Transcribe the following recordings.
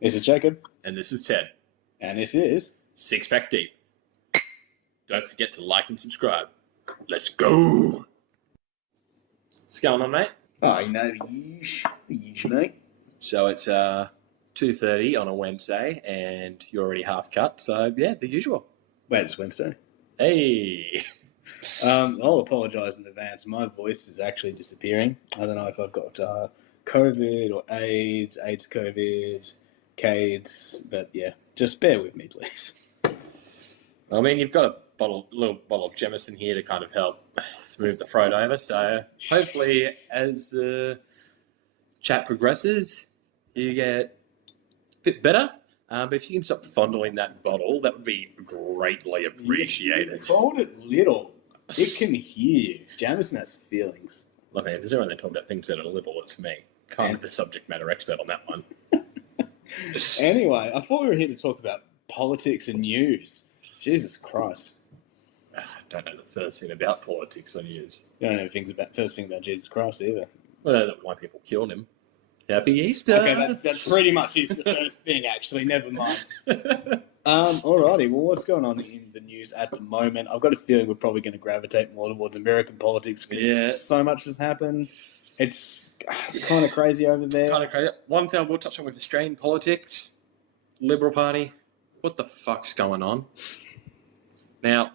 This is Jacob. And this is Ted. And this is Six Pack Deep. Don't forget to like and subscribe. Let's go! What's going on, mate? Oh, you know, the usual, mate. So it's 2:30 on a Wednesday, and you're already half cut, so yeah, the usual. Wait, it's Wednesday. Hey! I'll apologise in advance. My voice is actually disappearing. I don't know if I've got COVID or AIDS, COVID, CAIDS, but yeah, just bear with me, please. I mean, you've got a little bottle of Jameson here to kind of help smooth the throat over, so hopefully as the chat progresses, you get a bit better. But if you can stop fondling that bottle, that would be greatly appreciated. You called it little. It can hear. Jameson has feelings. Look, man, if there's anyone that talk about things that are little, it's me. Kind of the subject matter expert on that one. Anyway, I thought we were here to talk about politics and news. Jesus Christ. I don't know the first thing about politics or news. You don't know first thing about Jesus Christ either. Well, I know that why people killed him. Happy Easter! Okay, that's pretty much his first thing, actually. Never mind. Alrighty, well, what's going on in the news at the moment? I've got a feeling we're probably going to gravitate more towards American politics because so much has happened. It's kind of crazy over there. Kind of crazy. One thing I will touch on with Australian politics, Liberal Party, what the fuck's going on? Now,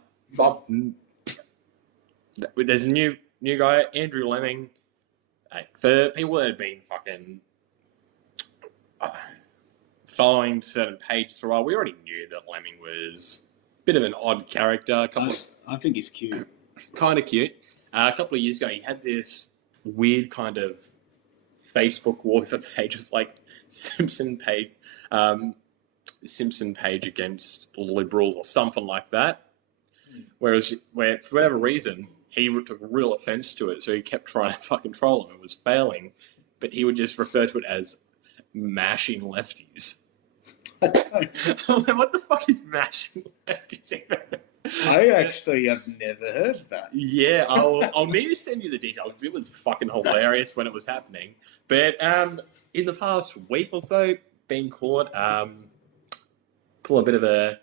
there's a new guy, Andrew Lemming. For people that have been fucking following certain pages for a while, we already knew that Lemming was a bit of an odd character. I think he's cute. Kind of cute. A couple of years ago, he had this weird kind of Facebook wallpaper page. It's like Simpson page against liberals or something like that. Where for whatever reason, he took real offense to it, so he kept trying to fucking troll him. It was failing, but he would just refer to it as mashing lefties. What the fuck is mashing lefties even? I actually have never heard of that. Yeah, I'll need to send you the details because it was fucking hilarious when it was happening. But in the past week or so, been caught pull a bit of a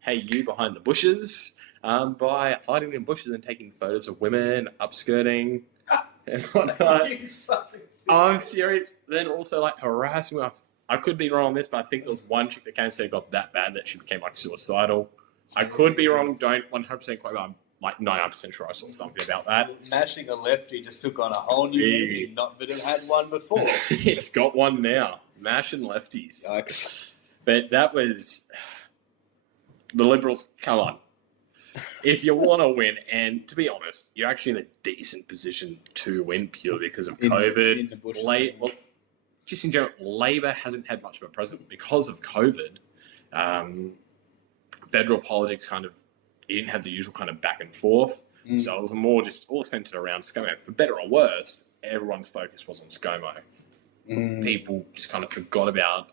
hey you behind the bushes. By hiding in bushes and taking photos of women, upskirting, and whatnot. I'm serious. Then also like harassing me. I could be wrong on this, but I think there was one chick that came and said it got that bad that she became like suicidal. I could be wrong. Don't 100% quote me. I'm like 99% sure I saw something about that. Mashing a lefty just took on a whole new meaning. Not that it had one before. It's got one now. Mashing lefties. Okay. But that was the Liberals. Come on. If you want to win, and to be honest, you're actually in a decent position to win purely because of COVID. Well, just in general, Labor hasn't had much of a president because of COVID. Federal politics you didn't have the usual kind of back and forth. So it was more just all centered around ScoMo. For better or worse, everyone's focus was on ScoMo. People just kind of forgot about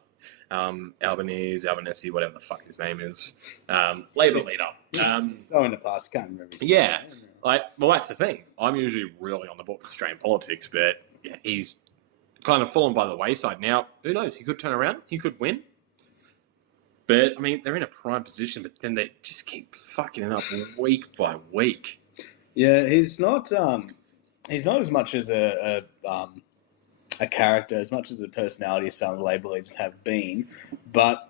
Albanese, whatever the fuck his name is, Labor leader. So in the past, can't remember. Yeah, well, that's the thing. I'm usually really on the ball with Australian politics, but yeah, he's kind of fallen by the wayside. Now, who knows? He could turn around. He could win. But I mean, they're in a prime position, but then they just keep fucking it up week by week. Yeah, he's not as much as a character, as much as a personality as some Labor leaders have been, but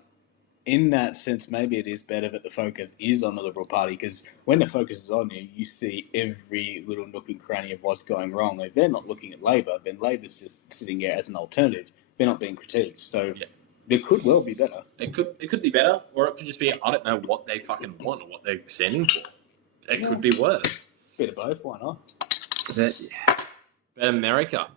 in that sense, maybe it is better that the focus is on the Liberal Party, because when the focus is on you, you see every little nook and cranny of what's going wrong. If they're not looking at Labor, then Labor's just sitting there as an alternative. They're not being critiqued, so It could well be better. It could be better, or it could just be I don't know what they fucking want or what they're standing for. It could be worse. Bit of both, why not? But America.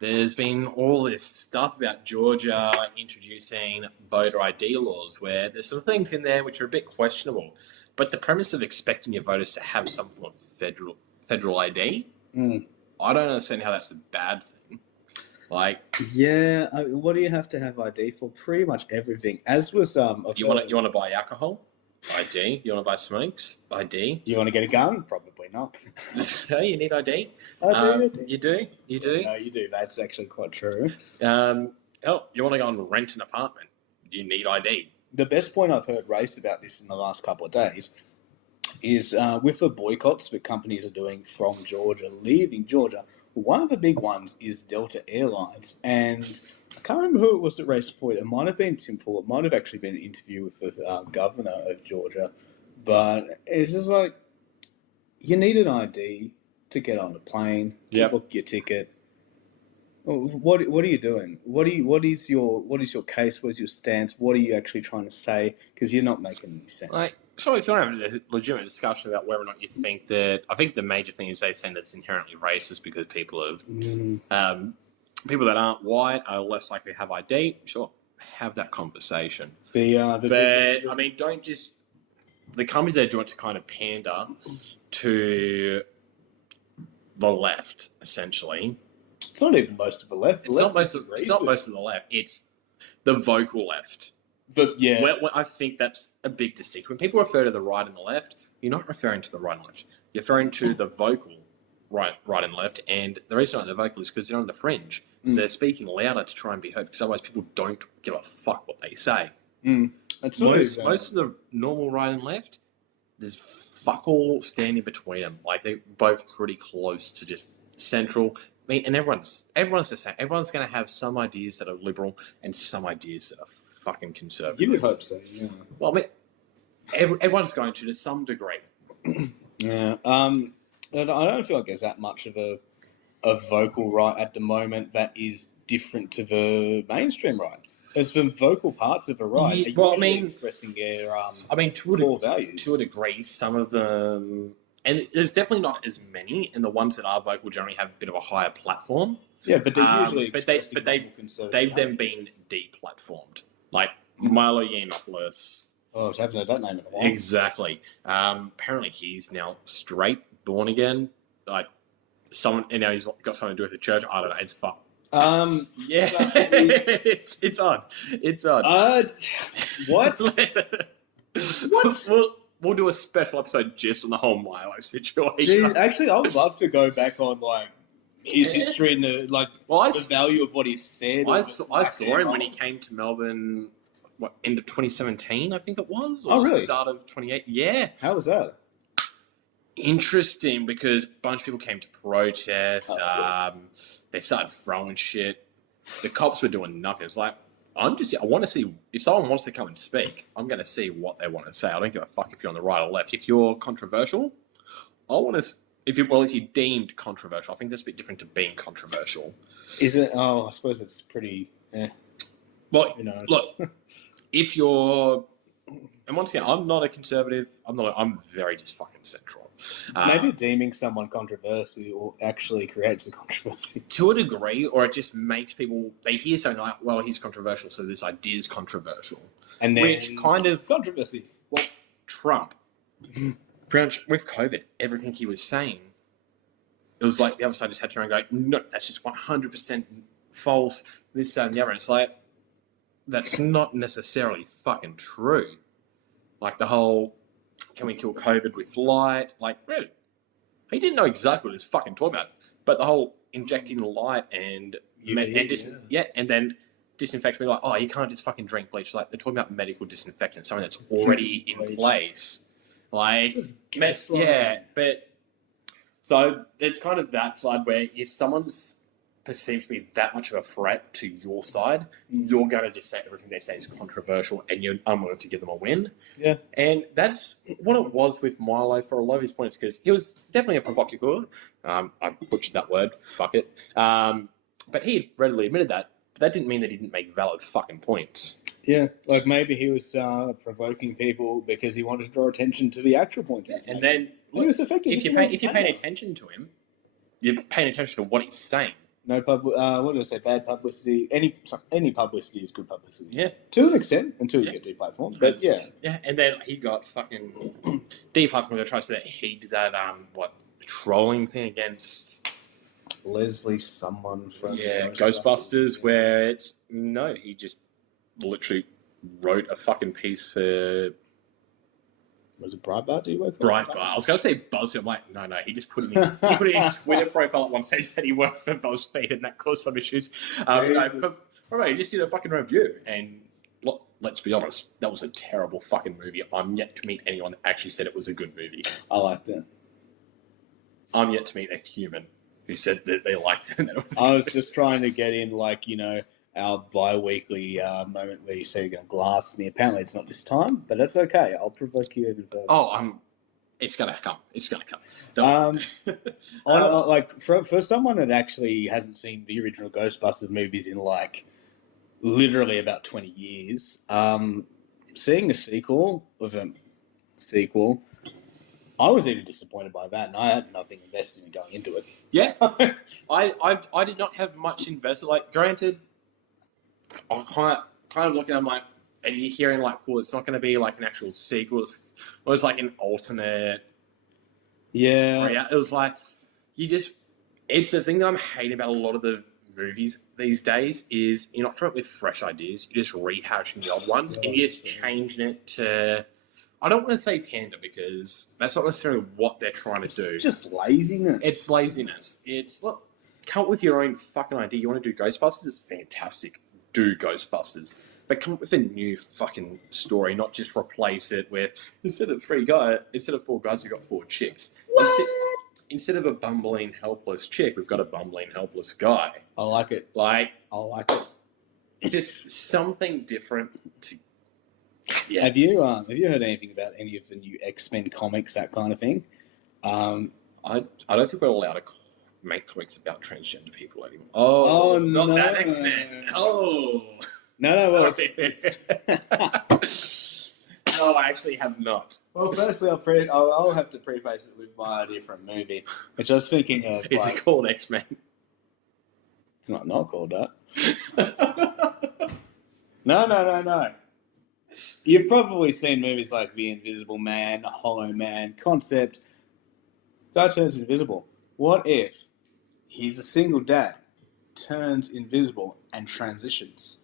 There's been all this stuff about Georgia introducing voter ID laws where there's some things in there which are a bit questionable. But the premise of expecting your voters to have some form of federal ID, I don't understand how that's a bad thing. What do you have to have ID for? Pretty much everything. As was you want to buy alcohol? ID. You want to buy smokes? ID. You want to get a gun? Probably not. No, you need ID. I do. You do? No, you do. That's actually quite true. You want to go and rent an apartment? you need ID. The best point I've heard raised about this in the last couple of days is with the boycotts that companies are doing from Georgia, leaving Georgia. One of the big ones is Delta Airlines, and I can't remember who it was that raised the point. It might have been Tim Full. It might have actually been an interview with the governor of Georgia, but it's just like you need an ID to get on the plane, to book your ticket. What are you doing? What is your case? What is your stance? What are you actually trying to say? Because you're not making any sense. Like, so if you want to have a legitimate discussion about whether or not you think that, I think the major thing is they're saying that it's inherently racist because people that aren't white are less likely to have ID. Sure, have that conversation. But I mean, don't just the companies that are doing it to kind of pander to the left, essentially. It's not even most of the left. It's not most of the left. It's the vocal left. But yeah, I think that's a big distinction. When people refer to the right and the left, you're not referring to the right and left. You're referring to the vocal right and left. And the reason why they're vocal is because they're on the fringe. So they're speaking louder to try and be heard. Because otherwise, people don't give a fuck what they say. Most of the normal right and left, there's fuck all standing between them. Like they're both pretty close to just central. I mean, and everyone's the same. Everyone's going to have some ideas that are liberal and some ideas that are fucking conservative. You would hope so, yeah. Well, I mean, everyone's going to some degree. Yeah. I don't feel like there's that much of a vocal right at the moment that is different to the mainstream right. There's some vocal parts of the right. Yeah, well, I mean, expressing their core values. To a degree, some of them. And there's definitely not as many, and the ones that are vocal generally have a bit of a higher platform. Yeah, but they're usually they've then been deplatformed, like Milo Yiannopoulos. Oh, I haven't heard that name in a while. Exactly. Apparently, he's now straight, born again. Like and now he's got something to do with the church. I don't know. It's fun. Yeah, it's odd. It's odd. What? What? We'll do a special episode just on the whole Milo situation. Gee, actually, I would love to go back on like his history and the value of what he said. I saw him when he came to Melbourne. End of 2017, I think it was, or really? Start of 28. Yeah. How was that? Interesting, because a bunch of people came to protest. They started throwing shit. The cops were doing nothing. It was like, I want to see, if someone wants to come and speak, I'm going to see what they want to say. I don't give a fuck if you're on the right or left. If you're controversial, I want to, if you're deemed controversial, I think that's a bit different to being controversial. Is it? Oh, I suppose it's pretty, Well, who knows? Look, if you're, and once again, I'm not a conservative. I'm very just fucking central. Maybe deeming someone controversial actually creates a controversy. To a degree, or it just makes people, they hear something like, well, he's controversial, so this idea is controversial. And then which kind of controversy. Well, Trump, pretty much with COVID, everything he was saying, it was like the other side just had to go, no, that's just 100% false, this, that, and the other. And it's like, that's not necessarily fucking true. Like the whole, can we kill COVID with light? Like, really? He didn't know exactly what he was fucking talking about. But the whole injecting light and and then disinfect me, like, oh, you can't just fucking drink bleach. Like, they're talking about medical disinfectant, something that's already in place. Like, but so there's kind of that side where if someone's perceived to be that much of a threat to your side, you're going to just say everything they say is controversial and you're unwilling to give them a win. Yeah. And that's what it was with Milo for a lot of his points, because he was definitely a provocateur. I butchered that word. Fuck it. But he readily admitted that. But that didn't mean that he didn't make valid fucking points. Yeah. Like maybe he was provoking people because he wanted to draw attention to the actual points. Yeah. And then he was effective. If you're paying attention to him, you're paying attention to what he's saying. No what did I say? Bad publicity. Any publicity is good publicity. Yeah. To an extent, until you get deplatformed. But yeah. Yeah, and then he got fucking deplatformed. They're trying to say that he did that trolling thing against Leslie someone from Ghostbusters, where he just literally wrote a fucking piece for. Was it Breitbart? Do you work for Breitbart? I was going to say BuzzFeed. I'm like, no. He just put it in his, Twitter profile at one stage, said he worked for BuzzFeed, and that caused some issues. He just did a fucking review, and let's be honest, that was a terrible fucking movie. I'm yet to meet anyone that actually said it was a good movie. I liked it. I'm yet to meet a human who said that they liked it and that it was I was just trying to get in, like, our bi-weekly moment where you say you're going to glass me. Apparently it's not this time, but that's okay. I'll provoke you even further. Oh, it's going to come. It's going to come. Like, for someone that actually hasn't seen the original Ghostbusters movies in, like, literally about 20 years, seeing a sequel of a sequel, I was even disappointed by that, and I had nothing invested in going into it. Yeah. I did not have much invested. Like, granted, I'm kind of looking at them like, and you're hearing like, cool, it's not going to be like an actual sequel. It was like an alternate. Yeah. It was like, it's the thing that I'm hating about a lot of the movies these days is you're not coming up with fresh ideas. You're just rehashing the old ones and you're just changing it to, I don't want to say pander because that's not necessarily what they're trying to do. It's just laziness. It's laziness. It's, look, come up with your own fucking idea. You want to do Ghostbusters? It's fantastic. Do Ghostbusters. But come up with a new fucking story, not just replace it with, instead of four guys, we've got 4 chicks. What? Instead of a bumbling, helpless chick, we've got a bumbling, helpless guy. I like it. Like, I like it. It's just something different. Yeah. Have you heard anything about any of the new X-Men comics, that kind of thing? I don't think we're allowed to make comics about transgender people anymore. Oh not no. that X-Men. Oh. No, well, no, I actually have not. Well, firstly, I'll have to preface it with my idea for a movie, which I was thinking of. Is it called X-Men? It's not called that. No. You've probably seen movies like The Invisible Man, Hollow Man, Concept. Guy turns invisible. What if he's a single dad, turns invisible, and transitions?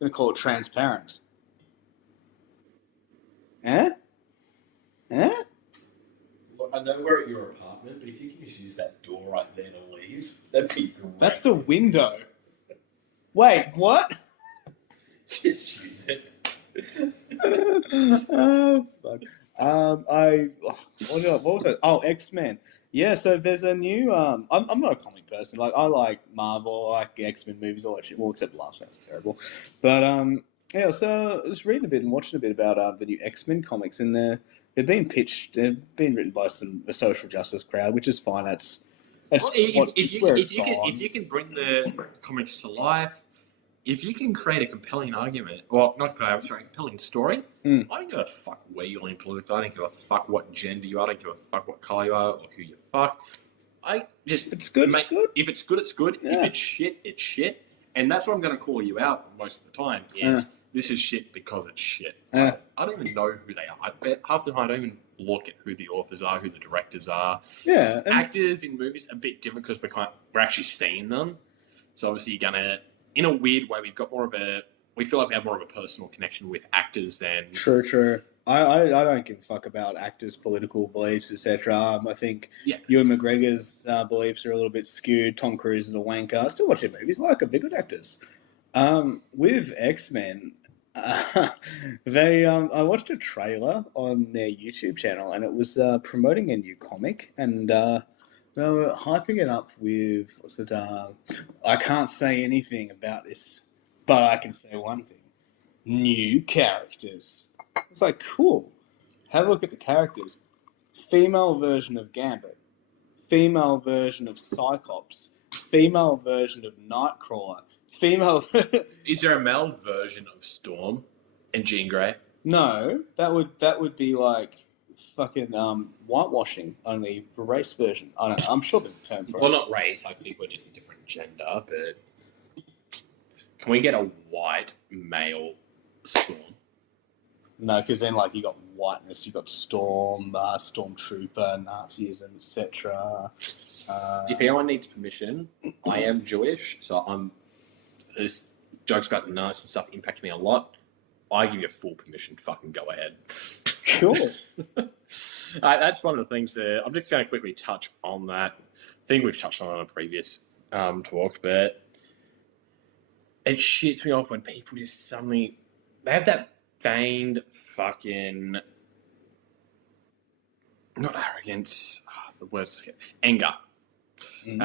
I'm going to call it transparent. Eh? Look, I know we're at your apartment, but if you can just use that door right there to leave, that'd be great. That's a window. Wait, what? Just use it. Oh, fuck. What was it? Oh, X-Men. Yeah, so there's a new. I'm not a comic person. Like, I like Marvel, I like the X-Men movies, all that shit. Well, except the last one, it's terrible. But yeah. So I was reading a bit and watching a bit about the new X-Men comics, and they've been pitched. They've been written by a social justice crowd, which is fine. That's well, if you can bring the comics to life. If you can create a compelling argument, well, not compelling, compelling story, I don't give a fuck where you lean politically. I don't give a fuck what gender you are. I don't give a fuck what colour you are or who you fuck. It's good. It's good. If it's good, it's good. Yeah. If it's shit, it's shit. And that's what I'm going to call you out most of the time is this is shit because it's shit. I don't even know who they are. Half the time I don't even look at who the authors are, who the directors are. Yeah. Actors in movies are a bit different because we're actually seeing them. So obviously you're going to, in a weird way, we feel like we have more of a personal connection with actors than... True. I don't give a fuck about actors' political beliefs, etc. I think Ewan McGregor's beliefs are a little bit skewed. Tom Cruise is a wanker. I still watch their movies. They're good actors. With X-Men, I watched a trailer on their YouTube channel, and it was promoting a new comic, and they were hyping it up with, I can't say anything about this, but I can say one thing. New characters. It's like, cool. Have a look at the characters. Female version of Gambit. Female version of Cyclops. Female version of Nightcrawler. Is there a male version of Storm and Jean Grey? No, that would be like fucking whitewashing, only the race version. I don't know. I'm sure there's a term for it. Well, not race. I think we're just a different gender, but can we get a white male Storm? No, because then you got whiteness, you got Storm, Stormtrooper, Nazism, etc. If anyone needs permission, I am Jewish, so there's jokes about the Nazis and stuff impact me a lot. I give you full permission to fucking go ahead. Sure. That's one of the things that I'm just going to quickly touch on that. I think we've touched on it in a previous talk, but it shits me off when people just suddenly they have that feigned fucking not arrogance. The word's anger. And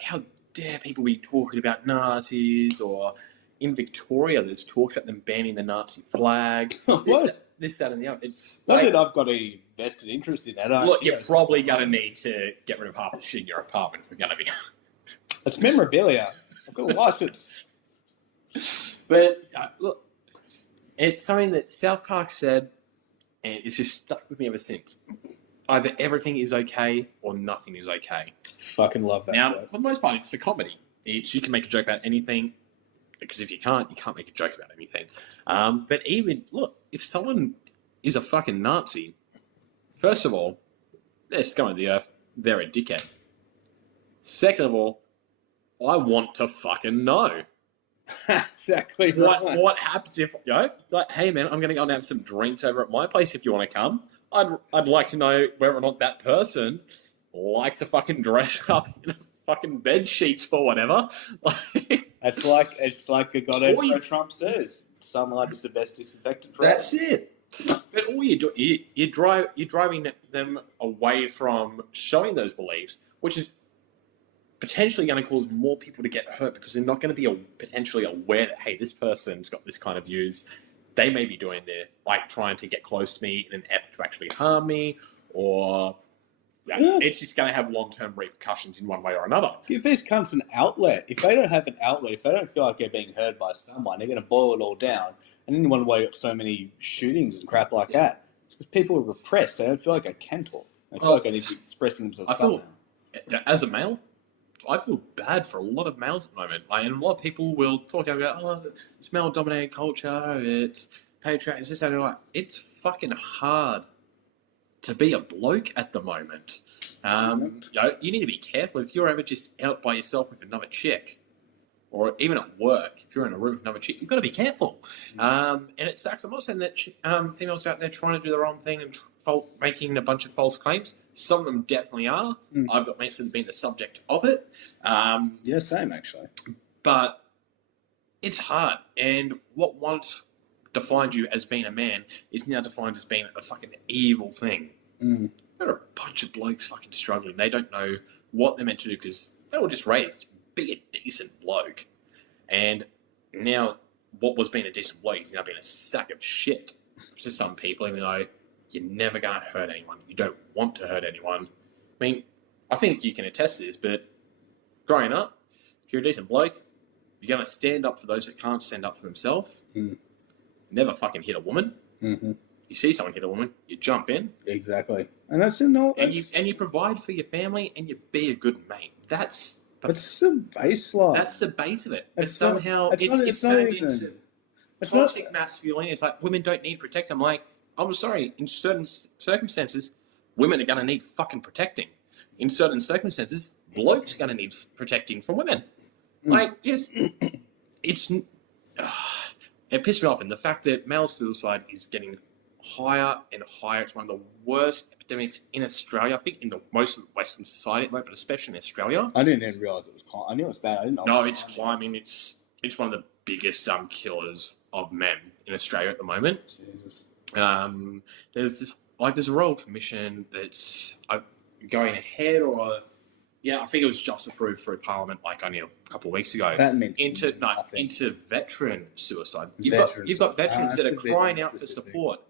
how dare people be talking about Nazis, or in Victoria there's talk about them banning the Nazi flag. This, that, and the other. It's not that I've got a vested interest in that. Look, you're probably going to need to get rid of half the shit in your apartment if we're going to be. It's memorabilia. I've got a license. But look, it's something that South Park said, and it's just stuck with me ever since. Either everything is okay or nothing is okay. Fucking love that. Now, for the most part, it's for comedy. You can make a joke about anything, because if you can't make a joke about anything. But even, look, if someone is a fucking Nazi, first of all, they're scum of the earth. They're a dickhead. Second of all, I want to fucking know. Exactly. What happens if, like, hey man, I'm going to go and have some drinks over at my place if you want to come. I'd like to know whether or not that person likes to fucking dress up in a fucking bed sheets or whatever. It's like the goddamn Trump says. Sunlight is the best disinfectant for That's it. But all you're driving them away from showing those beliefs, which is potentially going to cause more people to get hurt, because they're not going to be potentially aware that, hey, this person's got this kind of views. They may be doing their, like, trying to get close to me in an effort to actually harm me, or it's just going to have long-term repercussions in one way or another. Give these cunts an outlet. If they don't have an outlet, if they don't feel like they're being heard by someone, they're going to boil it all down. And in one way, got so many shootings and crap like that. It's because people are repressed. They don't feel like they can talk. They feel like they need to be expressing themselves somehow. As a male, I feel bad for a lot of males at the moment. And a lot of people will talk about, it's male-dominated culture, it's patriarchy, it's just like, it's fucking hard to be a bloke at the moment. You need to be careful. If you're ever just out by yourself with another chick, or even at work, if you're in a room with another chick, you've got to be careful. And it sucks. I'm not saying that females are out there trying to do their own thing and making a bunch of false claims. Some of them definitely are. I've got mates that have been the subject of it. Yeah, same actually. But it's hard. And what once defined you as being a man is now defined as being a fucking evil thing. There are a bunch of blokes fucking struggling. They don't know what they're meant to do because they were just raised be a decent bloke. And now what was being a decent bloke is now being a sack of shit to some people, even though you're never going to hurt anyone. You don't want to hurt anyone. I mean, I think you can attest to this, but growing up, if you're a decent bloke, you're going to stand up for those that can't stand up for themselves. Never fucking hit a woman. You see someone hit a woman, you jump in. Exactly. And that's no. And you provide for your family, and you be a good mate. That's the baseline. That's the base of it. But somehow it's turned into toxic masculinity. It's like women don't need protecting. I'm like, I'm sorry. In certain circumstances, women are going to need fucking protecting. In certain circumstances, blokes are going to need protecting from women. Like, just it pissed me off. And the fact that male suicide is getting higher and higher. It's one of the worst epidemics in Australia. I think in most of the Western society at the moment, but especially in Australia. I didn't even realise it was climbing. I knew it was bad. I didn't know. No, it's climbing. It's one of the biggest killers of men in Australia at the moment. Jesus. There's a royal commission that's going ahead, or I think it was just approved through Parliament like only a couple of weeks ago. That means into veteran suicide. You've got veterans that are crying out for support,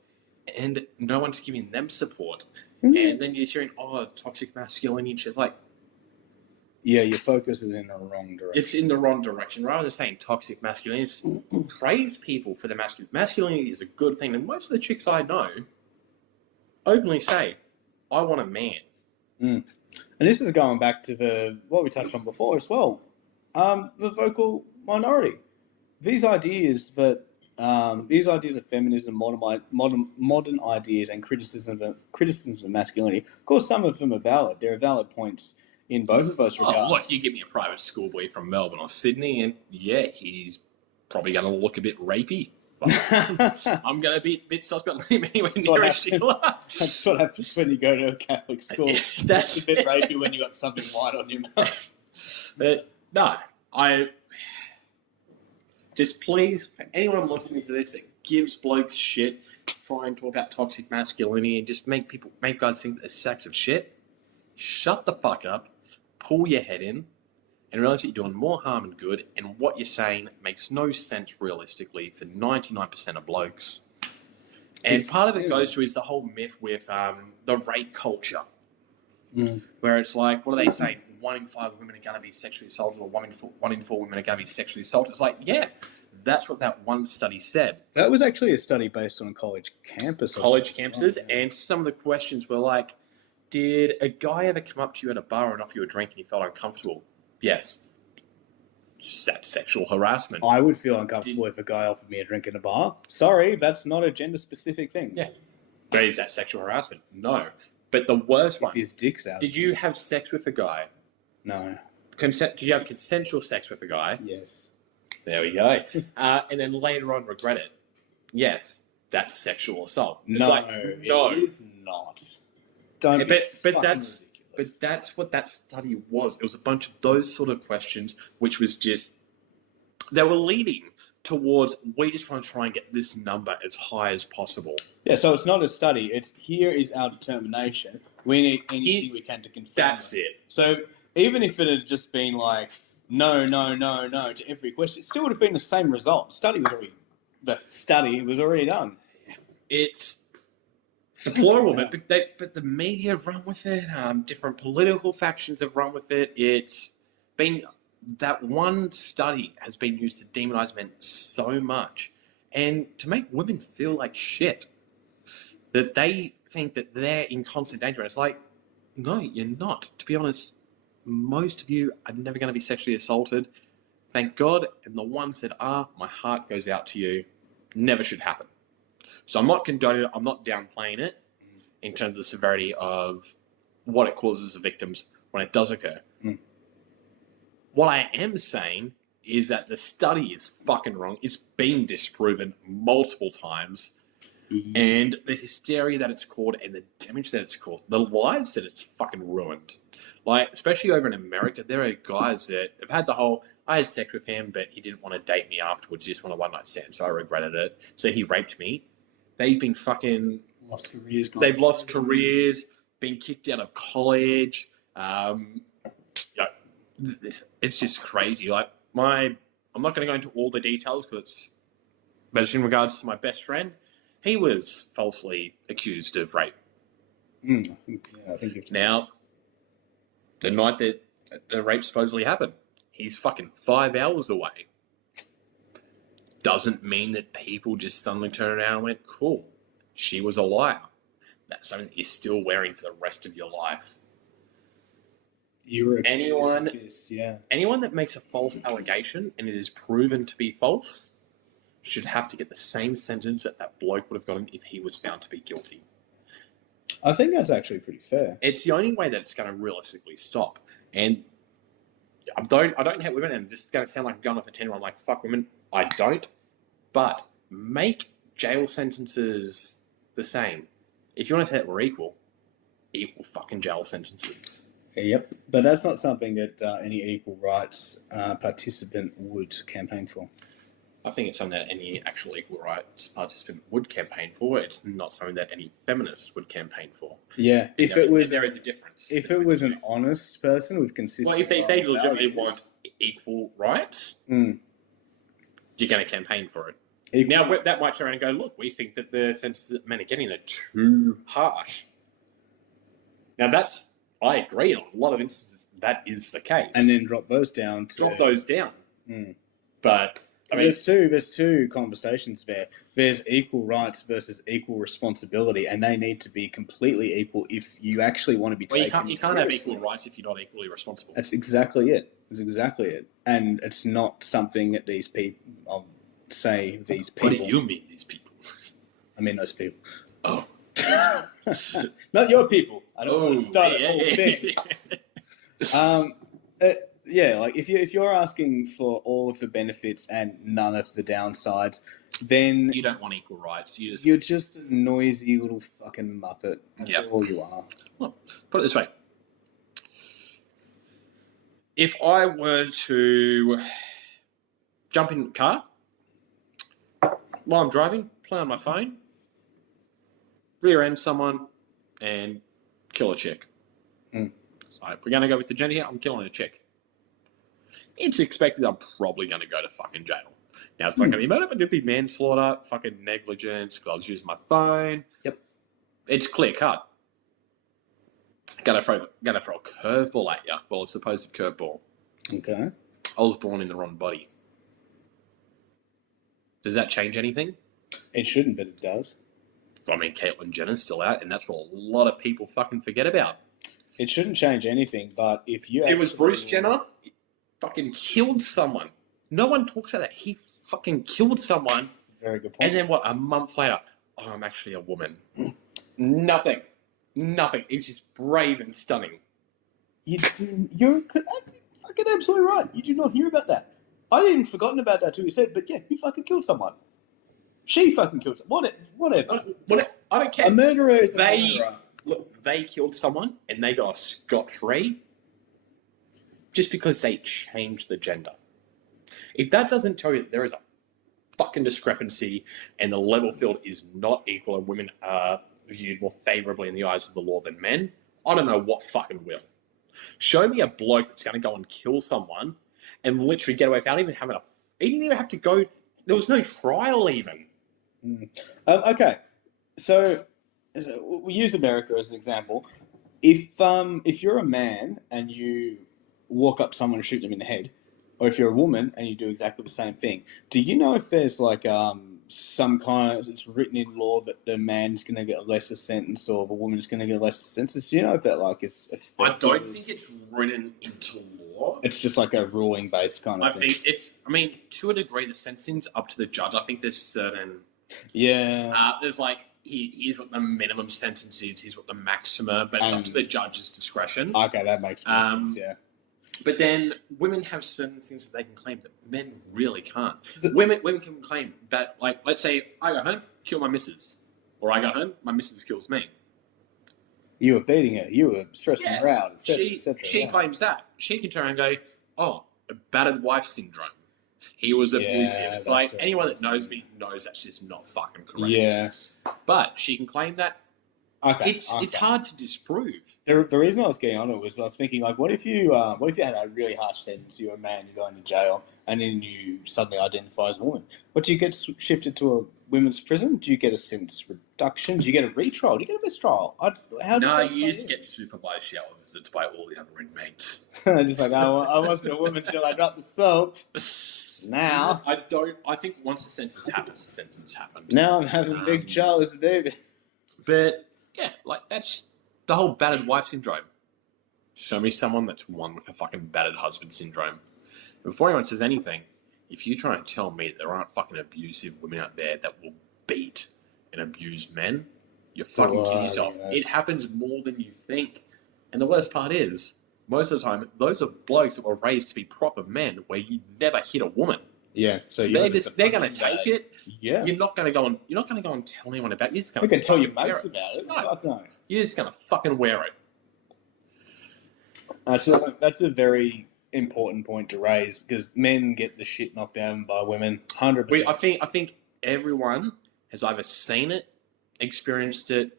and no one's giving them support. And then you're hearing, toxic masculinity. It's like, your focus is in the wrong direction. It's in the wrong direction. Rather than saying toxic masculinity, praise people for the masculinity. Masculinity is a good thing, and most of the chicks I know openly say, "I want a man." And this is going back to what we touched on before as well. The vocal minority. These ideas of feminism, modern ideas, and criticism of masculinity. Of course, some of them are valid. There are valid points in both of those regards. Look, you give me a private schoolboy from Melbourne or Sydney, and he's probably going to look a bit rapey. I'm going to be a bit sus about letting him anywhere near a Sheila. That's what happens when you go to a Catholic school. That's a bit rapey when you got something white on your mouth. But no, just please, for anyone listening to this that gives blokes shit, try and talk about toxic masculinity and just make guys think that they're sacks of shit, shut the fuck up, pull your head in, and realize that you're doing more harm than good, and what you're saying makes no sense realistically for 99% of blokes. And part of it goes to is the whole myth with the rape culture, where it's like, what do they say? 1 in 5 women are going to be sexually assaulted, or 1 in 4 women are going to be sexually assaulted. It's like, yeah, that's what that one study said. That was actually a study based on a college campus. College campuses, and some of the questions were like, did a guy ever come up to you at a bar and offer you a drink and you felt uncomfortable? Yes. That's sexual harassment. I would feel uncomfortable if a guy offered me a drink in a bar. Sorry, that's not a gender-specific thing. Yeah. But is that sexual harassment? No. But the worst one. If his dick's out. Did you have sex with a guy? No. Did you have consensual sex with a guy? Yes. There we go. And then later on regret it? Yes. That's sexual assault. It's No, like, no. it is not. Don't. But that's what that study was. It was a bunch of those sort of questions, which was just, they were leading towards, we just want to try and get this number as high as possible. Yeah, so it's not a study. It's here is our determination. We need anything we can to confirm. That's it. So even if it had just been like no to every question, it still would have been the same result. The study was already done. It's deplorable, but the media have run with it. Different political factions have run with it. It's been, that one study has been used to demonize men so much, and to make women feel like shit, that they think that they're in constant danger. And it's like, no, you're not. To be honest, most of you are never going to be sexually assaulted. Thank God. And the ones that are, my heart goes out to you. Never should happen. So I'm not condoning it. I'm not downplaying it in terms of the severity of what it causes the victims when it does occur. What I am saying is that the study is fucking wrong. It's been disproven multiple times. And the hysteria that it's caused and the damage that it's caused, the lives that it's fucking ruined. Like, especially over in America, there are guys that have had the whole, I had sex with him, but he didn't want to date me afterwards. He just wanted a one-night stand, so I regretted it. So he raped me. They've been fucking... Lost careers. They've lost careers, been kicked out of college. It's just crazy. Like, I'm not going to go into all the details but it's in regards to my best friend. He was falsely accused of rape. I think now, the night that the rape supposedly happened, he's fucking 5 hours away. Doesn't mean that people just suddenly turn around and went, cool, she was a liar. That's something that you're still wearing for the rest of your life. Anyone that makes a false allegation and it is proven to be false should have to get the same sentence that bloke would have gotten if he was found to be guilty. I think that's actually pretty fair. It's the only way that it's going to realistically stop. And I don't hate women, and this is going to sound like I'm going off a 10. I'm like, fuck women. I don't. But make jail sentences the same. If you want to say that we're equal fucking jail sentences. Yep. But that's not something that any equal rights participant would campaign for. I think it's something that any actual equal rights participant would campaign for. It's not something that any feminist would campaign for. Yeah, there is a difference. If it was an honest person with consistent, well, if they legitimately want equal rights, you're going to campaign for it. Now that might turn around and go, look, we think that the sentences that men are getting are too harsh. Now I agree on a lot of instances that is the case, and then drop those down. But I mean, there's two conversations there. There's equal rights versus equal responsibility, and they need to be completely equal if you actually want to be taken seriously. You can't have equal rights if you're not equally responsible. That's exactly it. And it's not something that these people, I'll say these people. What do you mean, these people? I mean those people. Oh. Not your people. I don't want to start a whole thing. Yeah, like if you're asking for all of the benefits and none of the downsides, then you don't want equal rights. You're just a noisy little fucking muppet. That's all you are. Well, put it this way: if I were to jump in a car while I'm driving, play on my phone, rear end someone, and kill a chick. Mm. So we're going to go with the gender here. I'm killing a chick. It's expected I'm probably going to go to fucking jail. Now, it's not going to be murder, but it'll be manslaughter, fucking negligence, because I was using my phone. Yep. It's clear cut. Gonna throw a curveball at you. Well, a supposed curveball. Okay. I was born in the wrong body. Does that change anything? It shouldn't, but it does. I mean, Caitlyn Jenner's still out, and that's what a lot of people fucking forget about. It shouldn't change anything, but if you... It was Bruce Jenner. He fucking killed someone. No one talks about that. He fucking killed someone. That's a very good point. And then what? A month later, oh, I'm actually a woman. Nothing. It's just brave and stunning. You're fucking absolutely right. You do not hear about that. I'd even forgotten about that too. You said, but yeah, he fucking killed someone. She fucking killed someone. Whatever. I don't care. A murderer is a murderer. Look, they killed someone and they got scot-free just because they changed the gender. If that doesn't tell you that there is a fucking discrepancy and the level field is not equal and women are viewed more favourably in the eyes of the law than men, I don't know what fucking will. Show me a bloke that's going to go and kill someone and literally get away without even having he didn't even have to go, there was no trial even. Okay, so we use America as an example. If you're a man and you walk up someone and shoot them in the head, or if you're a woman and you do exactly the same thing, do you know if there's like some kind of, it's written in law that the man's going to get a lesser sentence or the woman's going to get a lesser sentence? Do you know if that like is? I don't think it's written into law. It's just like a ruling based kind of thing. I mean, to a degree, the sentencing's up to the judge. I think there's certain. Yeah. There's like, here's what the minimum sentence is, here's what the maximum, but it's up to the judge's discretion. Okay, that makes more sense, yeah. But then women have certain things that they can claim that men really can't. Women can claim that, like, let's say I go home, kill my missus. Or I go home, my missus kills me. You were beating her, you were stressing her out, etc. She claims that. She can turn around and go, oh, a battered wife syndrome. He was abusive. It's like, anyone that knows me knows that's just not fucking correct. Yeah. But she can claim that. Okay. It's hard to disprove. The reason I was getting on it was I was thinking, like, what if you had a really harsh sentence, you're a man, you're going to jail, and then you suddenly identify as a woman? What, do you get shifted to a women's prison? Do you get a sentence reduction? Do you get a retrial? Do you get a mistrial? You just get supervised shower visits by all the other inmates. Just like, I wasn't a woman until I dropped the soap. Now. I think once the sentence happens, the sentence happened. Now I'm having big Charles David. But, yeah, like, that's the whole battered wife syndrome. Show me someone that's won with a fucking battered husband syndrome. Before anyone says anything, if you try and tell me that there aren't fucking abusive women out there that will beat and abuse men, you're fucking kidding yourself. Yeah. It happens more than you think. And the worst part is, most of the time, those are blokes that were raised to be proper men where you never hit a woman. Yeah, so they're going to take it. Yeah, you're not going to go and tell anyone about it. You're just going to can tell your mates about it. No. You're just going to fucking wear it. That's a very important point to raise because men get the shit knocked out by women. 100%. I think everyone has either seen it, experienced it,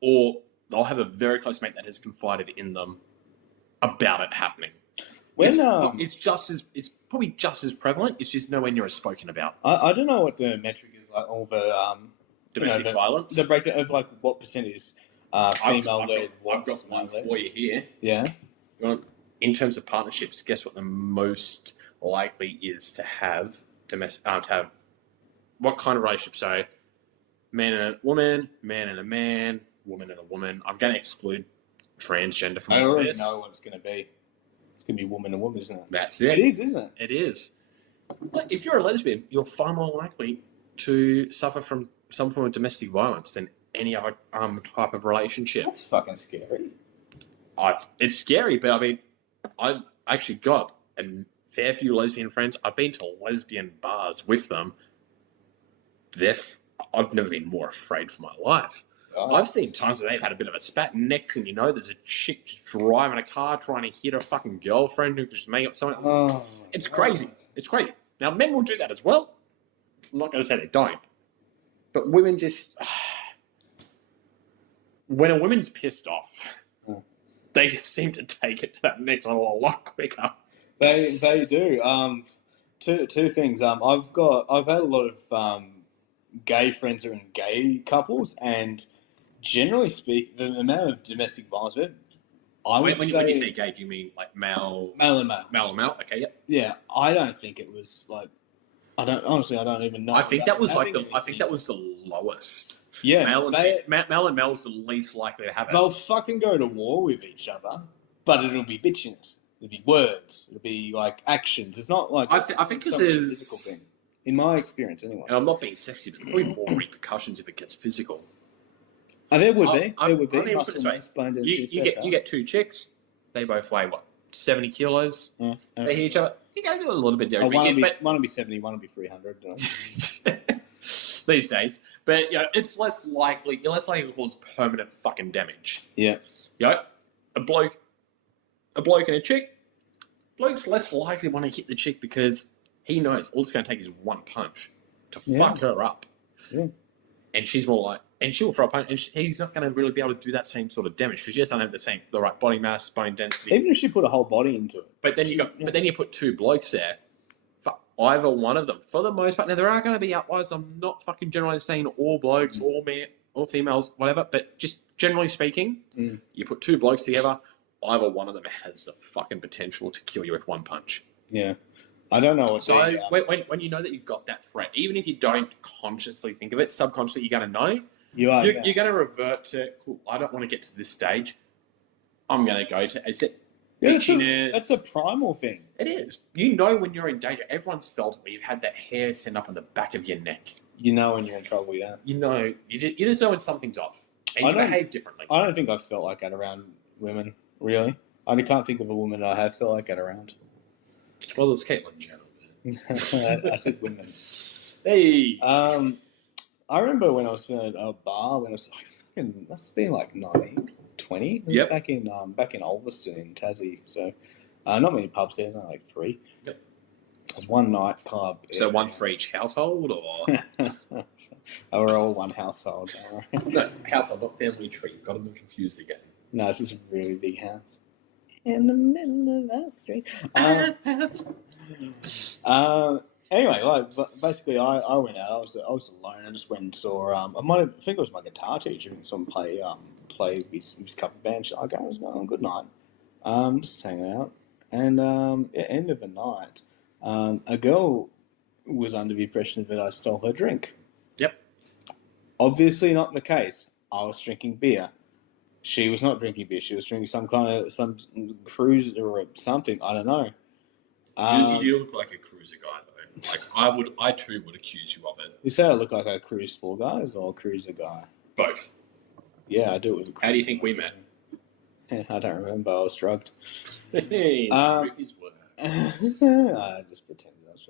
or they'll have a very close mate that has confided in them about it happening. It's probably just as prevalent. It's just nowhere near as spoken about. I don't know what the metric is like. All the domestic violence. The breakdown of like what percentage is female led. I've got one for you here. Yeah. Well, in terms of partnerships, guess what the most likely is to have what kind of relationship? So, man and a woman, man and a man, woman and a woman. I'm going to exclude transgender from all this. I already know what it's going to be. It's going to be woman and woman, isn't it? That's it. It is, isn't it? It is. Like, if you're a lesbian, you're far more likely to suffer from some form of domestic violence than any other type of relationship. That's fucking scary. It's scary, but I mean, I've actually got a fair few lesbian friends. I've been to lesbian bars with them. I've never been more afraid for my life. Nice. I've seen times where they've had a bit of a spat, and next thing you know, there's a chick just driving a car trying to hit her fucking girlfriend who just made up someone else. It's crazy. It's crazy. Now, men will do that as well. I'm not going to say they don't, But women just when a woman's pissed off, they seem to take it to that next level a lot quicker. They do. Two things. I've had a lot of gay friends who are in gay couples, and generally speaking, the amount of domestic violence. When you say gay, do you mean like male and male? Male and male. Okay, yeah. Yeah, I don't think it was like. I don't even know. I think that was the lowest. Yeah, male and male's the least likely to have it. They'll fucking go to war with each other, but it'll be bitchiness. It'll be words. It'll be like actions. It's not like I think this is a physical thing. In my experience, anyway. And I'm not being sexy, but there'll be more repercussions if it gets physical. There would be. There would be. I mean, you get two chicks. They both weigh what, 70 kilos. Yeah. They hit each other. You gotta do a little bit different. One will be 70, one will be 300. These days, but it's less likely to cause permanent fucking damage. Yeah. A bloke and a chick. Bloke's less likely to want to hit the chick because he knows all it's going to take is one punch to fuck her up. Yeah. And she's more like, and she'll throw a punch, and he's not going to really be able to do that same sort of damage because she doesn't have the right body mass, bone density. Even if she put a whole body into it. But then you put two blokes there. Either one of them, for the most part. Now there are going to be outliers. I'm not fucking generally saying all blokes, all men, all females, whatever. But just generally speaking, you put two blokes together. Either one of them has the fucking potential to kill you with one punch. Yeah, I don't know what. So when you know that you've got that threat, even if you don't consciously think of it, subconsciously you're going to know. You're going to revert to. Cool, I don't want to get to this stage. I'm going to go to. Is it? Yeah, that's a primal thing. It is. You know when you're in danger. Everyone's felt it. Where you've had that hair stand up on the back of your neck. You know when you're in trouble, yeah. You know. You just know when something's off. And you behave differently. I don't think I've felt like that around women, really. I can't think of a woman I have felt like that around. Well, there's Caitlyn Jenner. I said women. Hey! I remember when I was in a bar, when I was must have been like 19. 20. Yep. Back in Ulverston in Tassie. So not many pubs there, only like 3. Yep. There's one night club. So one for each household, or we're all one household. No, household, not family tree. Got them confused again. No, it's just a really big house in the middle of our street. Anyway, basically, I went out. I was alone. I just went and saw. I think it was my guitar teacher. Saw him play his cover band. I was going, good night. Just hanging out. And at the end of the night, a girl was under the impression that I stole her drink. Yep. Obviously not the case. I was drinking beer. She was not drinking beer. She was drinking some cruise or something. I don't know. You do look like a cruiser guy, though. Like I too would accuse you of it. You say I look like a cruise for guys or a cruiser guy? Both. Yeah, I do it with a cruiser. How do you think we met? I don't remember. I was drugged. Hey, Ricky's word. I just pretended I was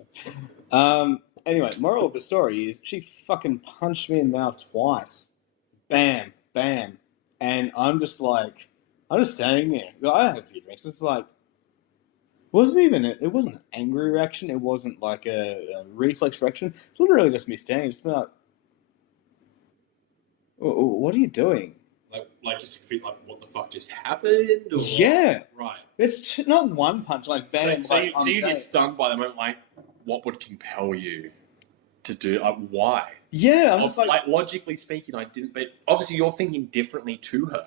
drugged. Anyway, moral of the story is she fucking punched me in the mouth twice. Bam, bam. And I'm just standing there. I had a few drinks. It's like, it wasn't an angry reaction. It wasn't like a reflex reaction. It's literally just me standing. It's about, what are you doing? Like just feel like what the fuck just happened? Or? Yeah. Right. It's not one punch, like bang. So you're just stunned by the moment, like, what would compel you to do, why? Yeah, I'm just like logically speaking, I didn't, but obviously you're thinking differently to her.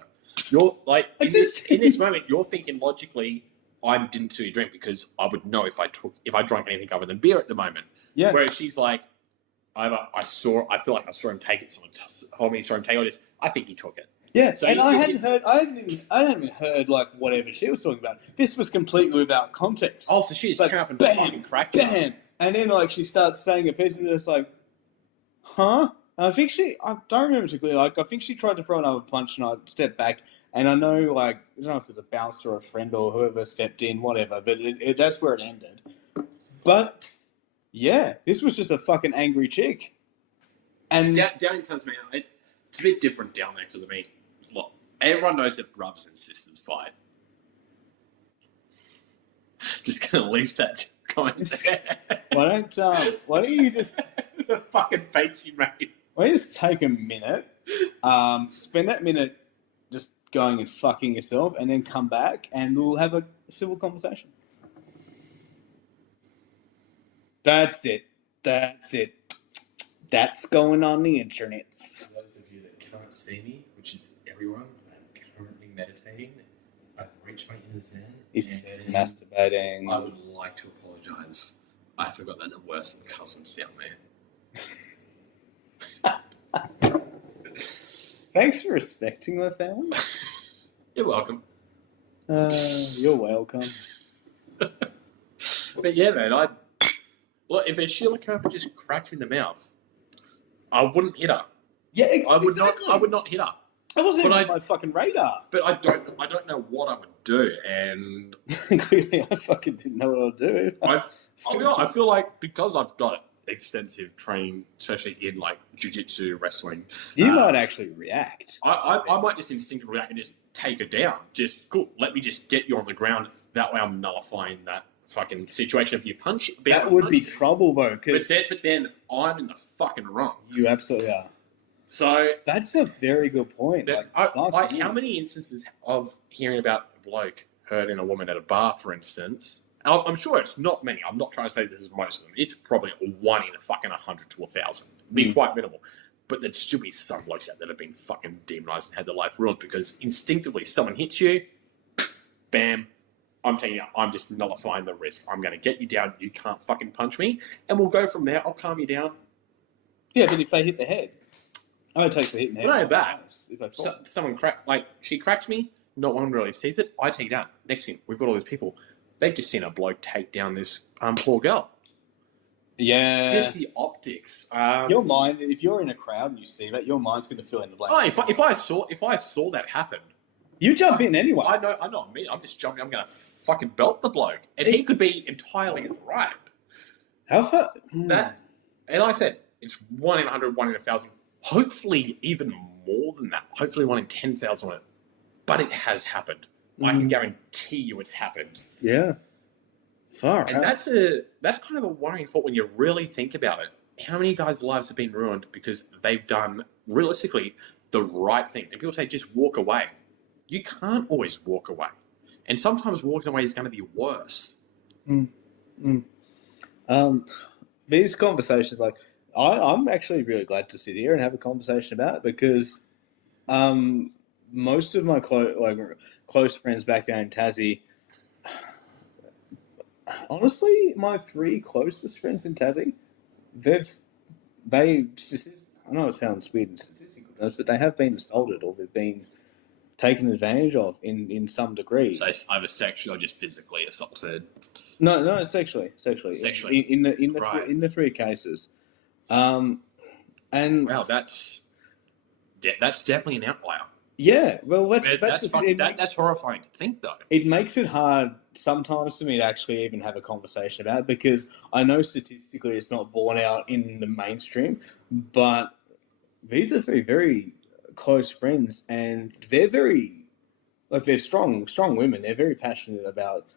You're like, in this moment, you're thinking logically, I didn't see you drink because I would know if I drank anything other than beer at the moment. Yeah. Whereas she's like, I feel like I saw him take it. Someone told me he saw him take it. I think he took it. Yeah. So and I hadn't even heard like whatever she was talking about. This was completely without context. Oh, so she just came up and fucking cracked bam, and then like she starts saying a piece and it's like, huh? And I don't remember too clearly. Like I think she tried to throw another punch and I stepped back. And I know, like, I don't know if it was a bouncer or a friend or whoever stepped in, whatever, but that's where it ended. But, yeah, this was just a fucking angry chick. And down in Tasmania, it's a bit different down there because, I mean, look, everyone knows that brothers and sisters fight. Just going to leave that comment there. Why don't you just... The fucking face you made. Why don't you just take a minute, spend that minute just going and fucking yourself, and then come back, and we'll have a civil conversation. That's it. That's it. That's going on the internet. For those of you that can't see me, which is everyone, I'm currently meditating. I've reached my inner zen. He's masturbating. I would like to apologise. I forgot that there were some cousins down there. Thanks for respecting my family. You're welcome. You're welcome. But yeah, man, well, if a Sheila Cooper just cracked me in the mouth, I wouldn't hit her. Yeah, I would exactly. not. I would not hit her. That wasn't But even on my fucking radar. But I don't know what I would do, and I fucking didn't know what I'd do. I feel like because I've got extensive training, especially in like jiu-jitsu, wrestling, You might actually react. I might just instinctively react and just take her down. Just cool. Let me just get you on the ground. That way, I'm nullifying that fucking situation. If you punch, That would be trouble though, because but then I'm in the fucking wrong. you absolutely are. So That's a very good point. how many instances of hearing about a bloke hurting a woman at a bar, for instance? I'm sure it's not many. I'm not trying to say this is most of them. It's probably 1 in a fucking 100 to 1,000. It'd be quite minimal. But there'd still be some blokes out there that have been fucking demonized and had their life ruined because instinctively someone hits you, bam, I'm taking you out. I'm just nullifying the risk. I'm going to get you down. You can't fucking punch me. And we'll go from there. I'll calm you down. Yeah, but if they hit the head, it takes a hit in the head. Not only that, If they fall. someone she cracks me. Not one really sees it. I take it down. Next thing, we've got all these people. They've just seen a bloke take down this poor girl. Yeah. Just the optics. Your mind, if you're in a crowd and you see that, your mind's going to fill in the blank. Oh, if I saw that happen, you jump in anyway. I know. Me, I'm just jumping. I'm going to fucking belt the bloke, and he could be entirely in the right. How far? That, and like I said, it's 1 in 100, 1 in 1,000. Hopefully, even more than that. Hopefully, 1 in 10,000. But it has happened. I can guarantee you, it's happened. Yeah. Far. And that's kind of a worrying thought when you really think about it. How many guys' lives have been ruined because they've done, realistically, the right thing? And people say, just walk away. You can't always walk away. And sometimes walking away is going to be worse. These conversations, like, I'm actually really glad to sit here and have a conversation about it because most of my close friends back down in Tassie, honestly, my 3 closest friends in Tassie, I know it sounds weird in statistical terms, but they have been assaulted or they've been taken advantage of in some degree. So either sexually or just physically assaulted. No, sexually. Sexually. In the 3 cases. And wow, that's definitely an outlier. Yeah, well, that's horrifying to think, though. It makes it hard sometimes for me to actually even have a conversation about it because I know statistically it's not borne out in the mainstream, but these are very, very close friends, and they're they're strong women. They're very passionate about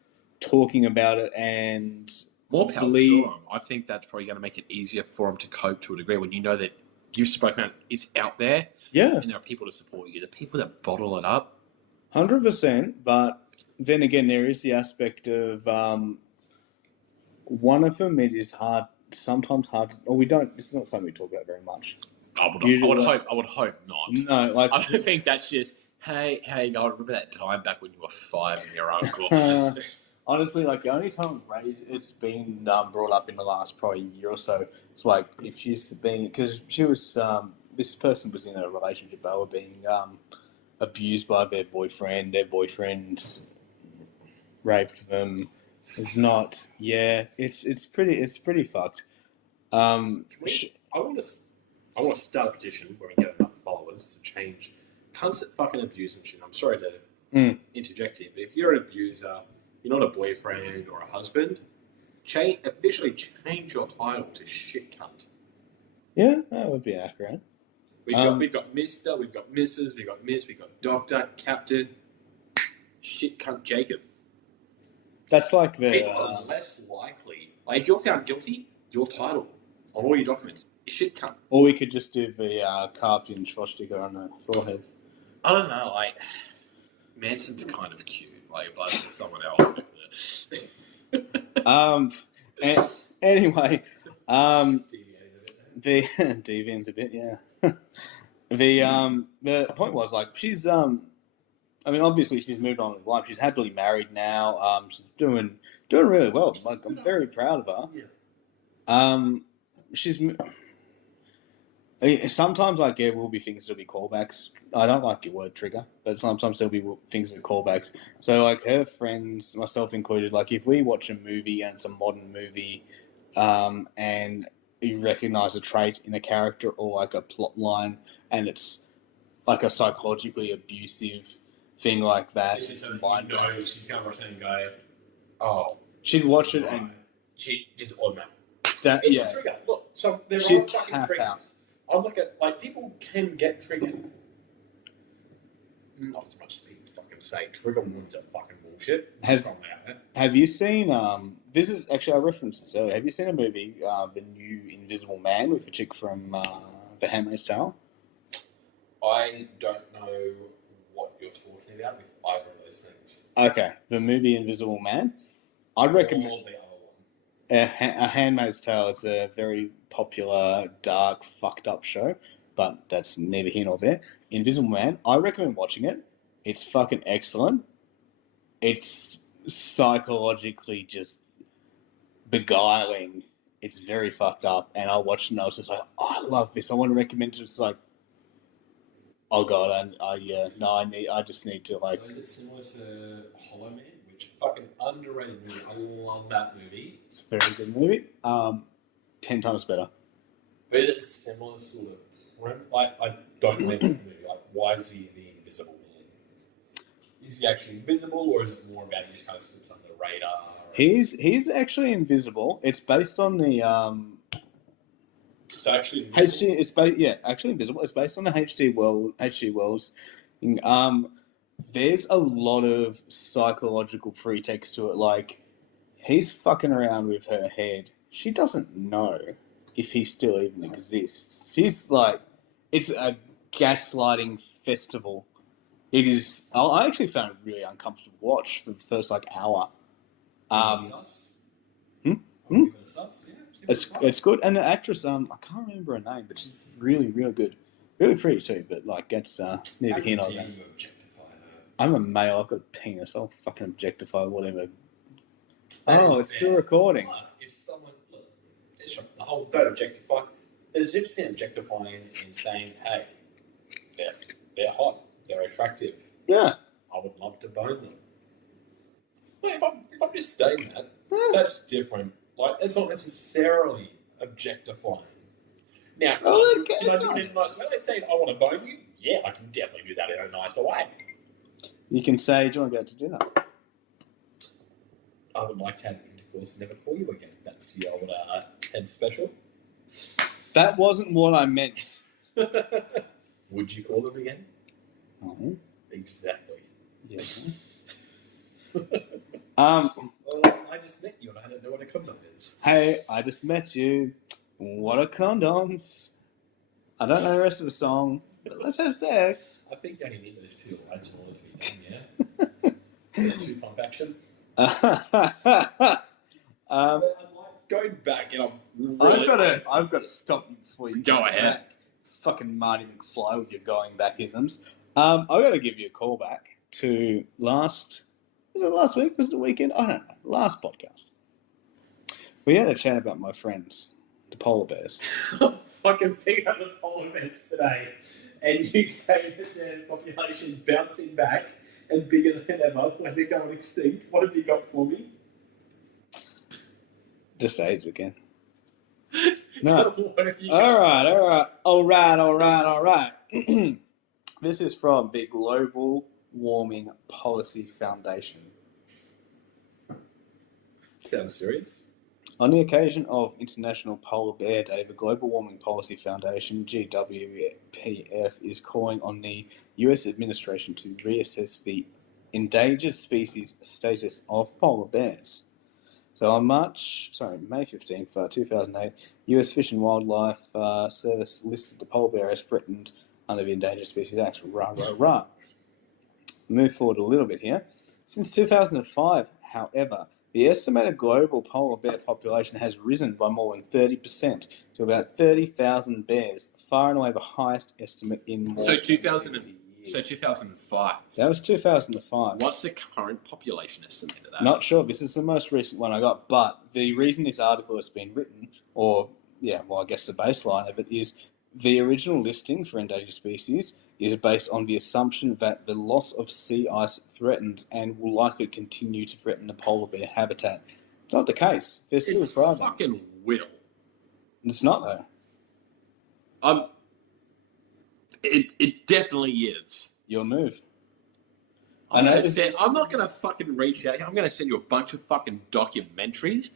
talking about it and more power to them. I think that's probably going to make it easier for them to cope to a degree when you know that you've spoken about it's out there. Yeah. And there are people to support you. The people that bottle it up. 100%. But then again, there is the aspect of one of them, it is sometimes hard, or it's not something we talk about very much. I would hope not. No, like, I don't think that's just, hey, God, remember that time back when you were 5 and your uncle? Honestly, like the only time it's been brought up in the last probably year or so, it's like if she's been, because she was, this person was in a relationship, they were being abused by their boyfriend raped them. It's not, it's pretty fucked. I want to start a petition where we get enough followers to change cunts that fucking abuse and shit. I'm sorry to interject here, but if you're an abuser, you're not a boyfriend or a husband, officially change your title to shit cunt. Yeah, that would be accurate. We've got Mr., we've got Mrs., we've got Miss, we've got Doctor, Captain, shit cunt Jacob. That's like people are less likely. Like if you're found guilty, your title on all your documents. Shit cunt. Or we could just do the carved-in swastika on the forehead. I don't know, like, Manson's kind of cute. Like, if I was with someone else Anyway, the deviant a bit, yeah. The point was, like, she's I mean, obviously she's moved on with life. She's happily married now. She's doing really well. Like, I'm very proud of her. Yeah. She's sometimes, like, there will be things that'll be callbacks. I don't like your word trigger, but sometimes there'll be things that are callbacks. So, like, her friends, myself included, like, if we watch a movie and it's a modern movie, and you recognise a trait in a character or like a plot line, and it's like a psychologically abusive thing like that, This is something you know she's going to watch it and go, oh. She'd watch it and she just automatic. It's a trigger. Look, so there she'd are fucking tap triggers. out. I look at, like, people can get triggered. Not as much as people fucking say. Trigger warnings are fucking bullshit. Have you seen, this is, actually, I referenced this earlier. Have you seen a movie, The New Invisible Man, with a chick from The Handmaid's Tale? I don't know what you're talking about with either of those things. Okay, the movie Invisible Man. I'd recommend... Or the other one. A Handmaid's Tale is a very popular, dark, fucked up show, but that's neither here nor there. Invisible Man, I recommend watching it. It's fucking excellent. It's psychologically just beguiling. It's very fucked up, and I watched it and I was just like, oh, I love this. I want to recommend it. It's like, oh god, I just need to, like... So is it similar to Hollow Man? Which fucking underrated movie. I love that movie. It's a very good movie. 10 times better. But is it similar sort of... Like, I don't know the movie. Like, why is he the invisible man? Is he actually invisible, or is it more about he just kind of slips under the radar? He's actually invisible. It's based on the So actually invisible? actually invisible. It's based on the H.G. Wells. There's a lot of psychological pretext to it. Like, he's fucking around with her head. She doesn't know if he still even exists. She's like, it's a gaslighting festival. It is. I actually found it really uncomfortable to watch for the first, like, hour. Sus? Sus? Yeah, it's good, and the actress, I can't remember her name, but she's really, really good, really pretty too. But, like, that's neither here nor there. I'm a male. I've got a penis. I'll fucking objectify whatever. It's still recording. If someone, look, it's the whole don't objectify. There's a difference between objectifying and saying, hey, they're hot, they're attractive. Yeah. I would love to bone them. Well, if I'm just saying that, that's different. Like, it's not necessarily objectifying. Now, can I do it in a nice way? Like saying, I want to bone you? Yeah, I can definitely do that in a nicer way. You can say, do you want to go to dinner? I would like to have intercourse and never call you again. That's the old Ted special. That wasn't what I meant. Would you call them again? Oh. Exactly. Yeah. Well, I just met you and I don't know what a condom is. Hey, I just met you. What are condoms? I don't know the rest of the song, but let's have sex. I think you only need those two lines in order to be done, yeah? Two pump action. Going back, and I've got to stop you before you go ahead. Back. Fucking Marty McFly with your going back isms. I've got to give you a call back to last week? Was it the weekend? I don't know. Last podcast. We had a chat about my friends, the polar bears. Fucking pick up the polar bears today, and you say that their population is bouncing back and bigger than ever when they're going extinct. What have you got for me? Just AIDS again. No. What have you got? All right. This is from the Global Warming Policy Foundation. Sounds serious. On the occasion of International Polar Bear Day, the Global Warming Policy Foundation, GWPF, is calling on the US administration to reassess the endangered species status of polar bears. So on May 15th, 2008, U.S. Fish and Wildlife Service listed the polar bear as threatened under the Endangered Species Act. Rah, rah, rah. Move forward a little bit here. Since 2005, however, the estimated global polar bear population has risen by more than 30% to about 30,000 bears, far and away the highest estimate in more So than 2000. 50 years. So 2005. That was 2005. What's the current population estimate of that? Not sure. This is the most recent one I got. But the reason this article has been written, I guess the baseline of it is the original listing for endangered species is based on the assumption that the loss of sea ice threatens and will likely continue to threaten the polar bear habitat. It's not the case. They're still thriving. It fucking will. It's not, though. It definitely is. Your move. I'm not going to fucking reach out. I'm going to send you a bunch of fucking documentaries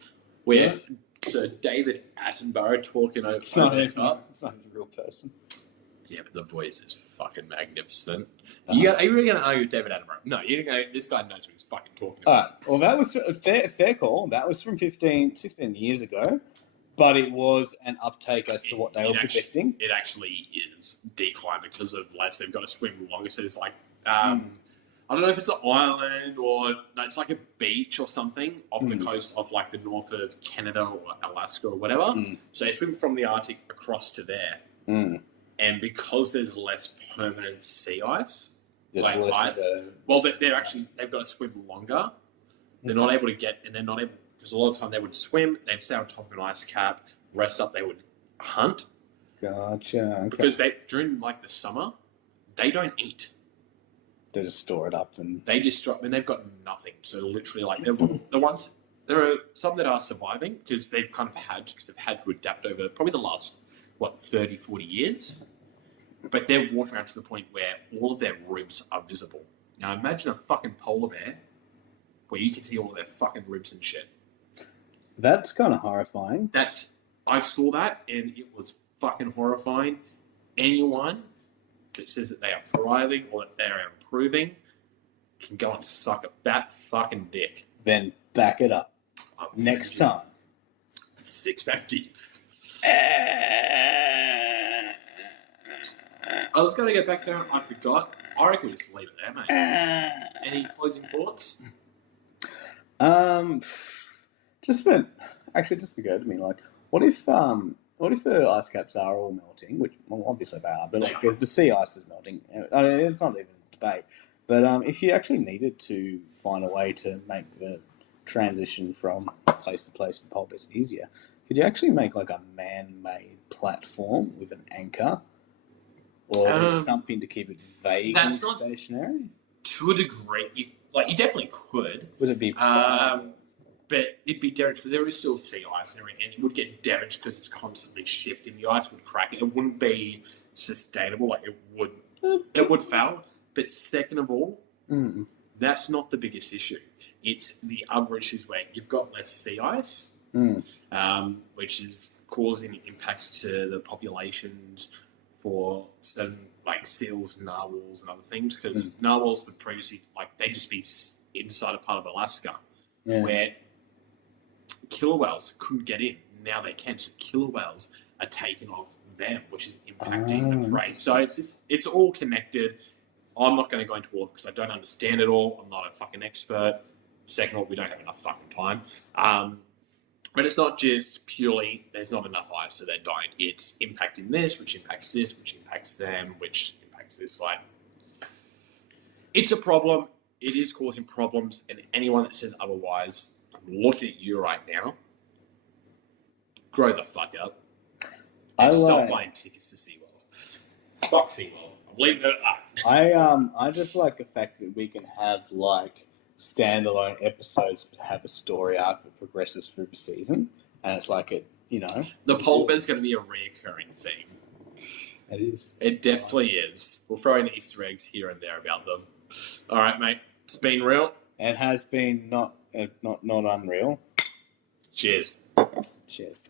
with Sir David Attenborough talking over It's not the top. It's not a real person. Yeah, but the voice is fucking magnificent. Are you really going to argue with David Attenborough? No, you're going to go, this guy knows what he's fucking talking about. All right. Well, that was a fair call. That was from 16 years ago. But it was an uptake as to what they were predicting. It actually is decline because of less. They've got to swim longer. So it's like, I don't know if it's an island or no, it's like a beach or something off the coast of like the north of Canada or Alaska or whatever. So they swim from the Arctic across to there. And because there's less permanent sea ice, they've got to swim longer. They're not able to because a lot of the time they would swim, they'd stay on top of an ice cap, rest up, they would hunt. Gotcha. Okay. Because during like the summer, they don't eat. They just store it up and they've got nothing. So literally, like there are some that are surviving because they've had to adapt over probably the last 30, 40 years. But they're walking around to the point where all of their ribs are visible. Now imagine a fucking polar bear where you can see all of their fucking ribs and shit. That's kind of horrifying. I saw that and it was fucking horrifying. Anyone that says that they are thriving or that they are improving can go and suck a fat fucking dick. Then back it up. Next time. 6-pack deep. I was going to get back to that. I forgot. I reckon we just leave it there, mate. Any closing thoughts? Just to go to me, like, what if the ice caps are all melting, which obviously they are, but the sea ice is melting. It's not even a debate. But if you actually needed to find a way to make the transition from place to place for polar bears easier, could you actually make like a man-made platform with an anchor, or something to keep it vaguely stationary? To a degree, you definitely could. Would it be? But it'd be damaged because there is still sea ice and it would get damaged because it's constantly shifting. The ice would crack. It wouldn't be sustainable. Like it would fail. But second of all, that's not the biggest issue. It's the other issues where you've got less sea ice, which is causing impacts to the populations for certain like seals, narwhals, and other things. Because narwhals would previously they'd just be inside a part of Alaska where killer whales couldn't get in. Now they can. So killer whales are taking off them, which is impacting the prey. So it's all connected. I'm not going to go into all because I don't understand it all. I'm not a fucking expert. Second of all, we don't have enough fucking time. But it's not just purely there's not enough ice, so they're dying. It's impacting this, which impacts them, which impacts this. It's a problem. It is causing problems, and anyone that says otherwise, I'm looking at you right now. Grow the fuck up. And stop buying tickets to SeaWorld. Fuck SeaWorld. I'm leaving it up. I just like the fact that we can have standalone episodes that have a story arc that progresses through the season, and it's the polar bear's going to be a reoccurring theme. It is. It definitely is. We'll throw in Easter eggs here and there about them. All right, mate. It's been real. It has been not unreal. Cheers. Cheers.